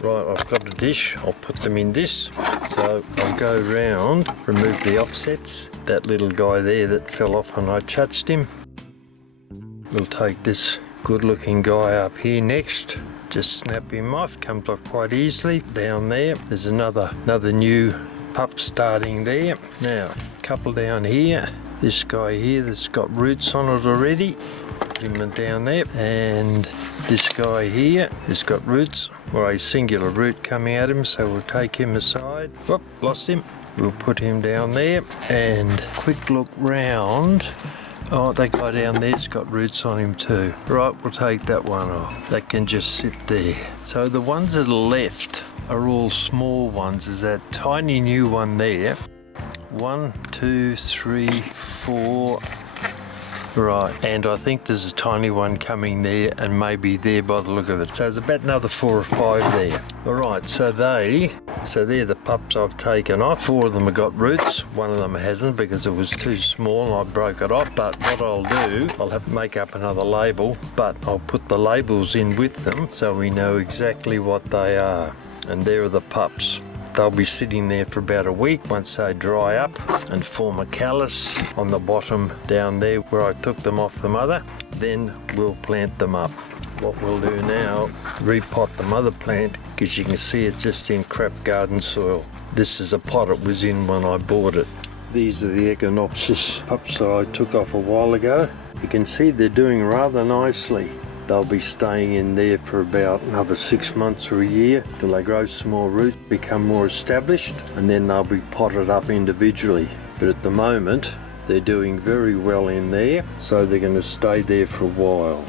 Right, I've got a dish, I'll put them in this. So I'll go round, remove the offsets. That little guy there that fell off when I touched him. We'll take this good looking guy up here next. Just snap him off, comes off quite easily. Down there, there's another new pup starting there. Now, a couple down here. This guy here that's got roots on it already. Put him down there. And this guy here has got roots, or a singular root coming at him, so we'll take him aside. Whoop, lost him. We'll put him down there. And quick look round. Oh, that guy down there's got roots on him too. Right, we'll take that one off. That can just sit there. So the ones that are left are all small ones. There's that tiny new one there. 1, 2, 3, 4. Right, and I think there's a tiny one coming there and maybe there by the look of it. So there's about another 4 or 5 there. All right, so they're the pups I've taken off. 4 of them have got roots. 1 of them hasn't because it was too small and I broke it off. But what I'll do, I'll have to make up another label, but I'll put the labels in with them so we know exactly what they are. And there are the pups. They'll be sitting there for about a week once they dry up and form a callus on the bottom down there where I took them off the mother. Then we'll plant them up. What we'll do now, repot the mother plant because you can see it's just in crap garden soil. This is a pot it was in when I bought it. These are the Echinopsis pups that I took off a while ago. You can see they're doing rather nicely. They'll be staying in there for about another 6 months or a year till they grow some more roots, become more established, and then they'll be potted up individually. But at the moment, they're doing very well in there, so they're going to stay there for a while.